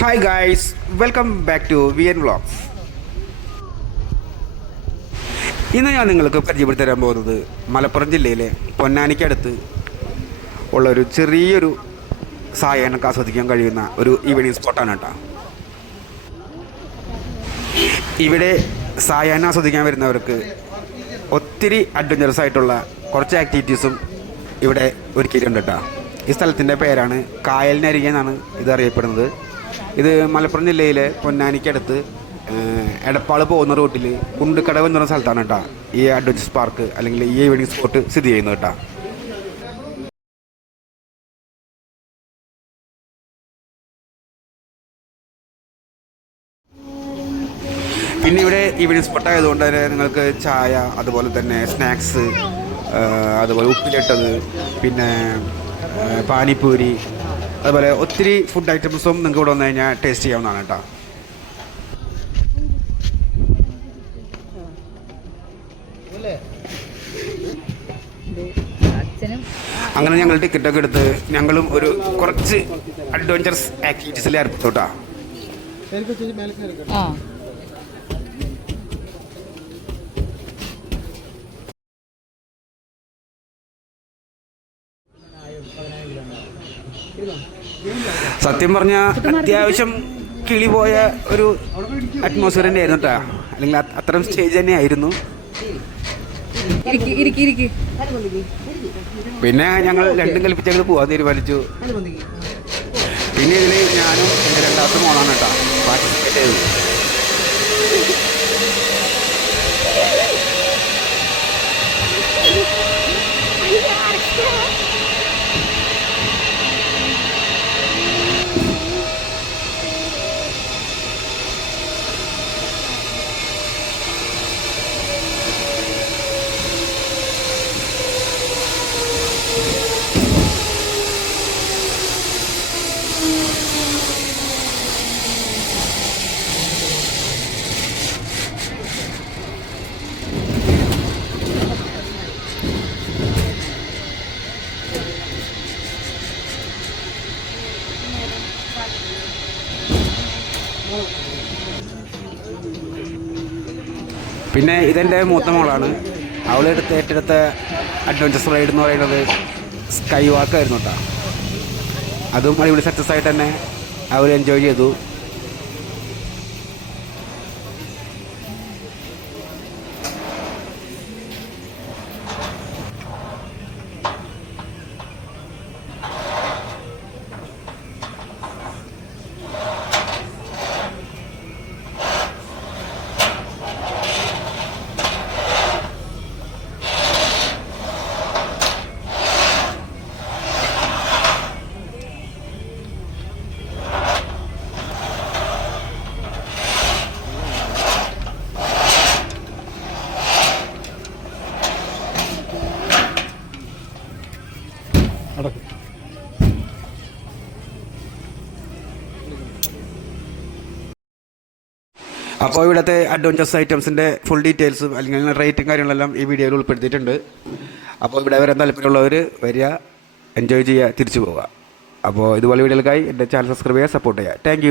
Hi guys, welcome back to VN vlogs. ഇന്ന് ഞാൻ നിങ്ങൾക്ക് പരിചയപ്പെടുത്തി തരാൻ പോകുന്നത് മലപ്പുറം ജില്ലയിലെ പൊന്നാനിക്കടുത്ത് ഉള്ളൊരു ചെറിയൊരു സായാഹ്നം ആസ്വദിക്കാൻ കഴിയുന്ന ഒരു ഈവനിങ് സ്പോട്ടാണ് കേട്ടോ. ഇവിടെ സായാഹ്നം ആസ്വദിക്കാൻ വരുന്നവർക്ക് ഒത്തിരി അഡ്വഞ്ചറസ് ആയിട്ടുള്ള കുറച്ച് ആക്ടിവിറ്റീസും ഇവിടെ ഒരുക്കിയിട്ടുണ്ട് കേട്ടോ. ഈ സ്ഥലത്തിൻ്റെ പേരാണ് കായലിനരികെ എന്നാണ് ഇത് അറിയപ്പെടുന്നത്. ഇത് മലപ്പുറം ജില്ലയിലെ പൊന്നാനിക്കടുത്ത് എടപ്പാൾ പോകുന്ന റൂട്ടിൽ കുണ്ടുക്കടവ് എന്ന് പറഞ്ഞ സ്ഥലത്താണ് കേട്ടോ ഈ അഡ്വഞ്ചറസ് പാർക്ക് അല്ലെങ്കിൽ ഈ ഈവനിങ് സ്പോട്ട് സ്ഥിതി ചെയ്യുന്നത് കേട്ടോ. പിന്നെ ഇവിടെ ഈവനിങ് സ്പോട്ട് ആയതുകൊണ്ട് തന്നെ നിങ്ങൾക്ക് ചായ, അതുപോലെ തന്നെ സ്നാക്സ്, അതുപോലെ ഉപ്പിലിട്ടത്, പിന്നെ പാനിപ്പൂരി, അതുപോലെ ഒത്തിരി ഫുഡ് ഐറ്റംസും നിങ്ങൾക്ക് ഇവിടെ വന്നു കഴിഞ്ഞാൽ ടേസ്റ്റ് ചെയ്യാവുന്നതാണ് കേട്ടോ. അങ്ങനെ ഞങ്ങൾ ടിക്കറ്റൊക്കെ എടുത്ത് ഞങ്ങളും ഒരു കുറച്ച് അഡ്വഞ്ചറസ് ആക്ടിവിറ്റീസിൽ ഏർപ്പെട്ടു കേട്ടോ. സത്യം പറഞ്ഞാൽ അത്യാവശ്യം കിളി പോയ ഒരു അറ്റ്മോസ്ഫിയർ തന്നെ ആയിരുന്നു കേട്ടോ. അല്ലെങ്കിൽ അത്തരം സ്റ്റേജ് തന്നെ ആയിരുന്നു. പിന്നെ ഞങ്ങൾ രണ്ടും കൽപ്പിച്ചങ്ങ് പോകാൻ തീരുമാനിച്ചു. പിന്നെ ഇതിൽ ഞാനും എൻ്റെ രണ്ടാമത്തെ മോളാണ് കേട്ടോ പാർട്ടിസിപ്പേറ്റ് ചെയ്തത്. പിന്നെ ഇതെൻ്റെ മൂത്ത മോളാണ്. ഏറ്റെടുത്ത അഡ്വഞ്ചറസ് റൈഡ് എന്ന് പറയുന്നത് സ്കൈ വാക്കായിരുന്നു കേട്ടോ. അതും അടിപൊളി സക്സസ് ആയിട്ട് തന്നെ അവർ എൻജോയ് ചെയ്തു. അപ്പോൾ ഇവിടുത്തെ അഡ്വഞ്ചറസ് ഐറ്റംസിൻ്റെ ഫുൾ ഡീറ്റെയിൽസും അല്ലെങ്കിൽ റേറ്റും കാര്യങ്ങളെല്ലാം ഈ വീഡിയോയിൽ ഉൾപ്പെടുത്തിയിട്ടുണ്ട്. അപ്പോൾ ഇവിടെ വരാൻ താല്പര്യമുള്ളവർ വരിക, എൻജോയ് ചെയ്യുക, തിരിച്ചു പോവുക. അപ്പോൾ ഇതുപോലെ വീഡിയോകൾക്കായി എൻ്റെ ചാനൽ സബ്സ്ക്രൈബ് ചെയ്യുക, സപ്പോർട്ട് ചെയ്യുക. താങ്ക്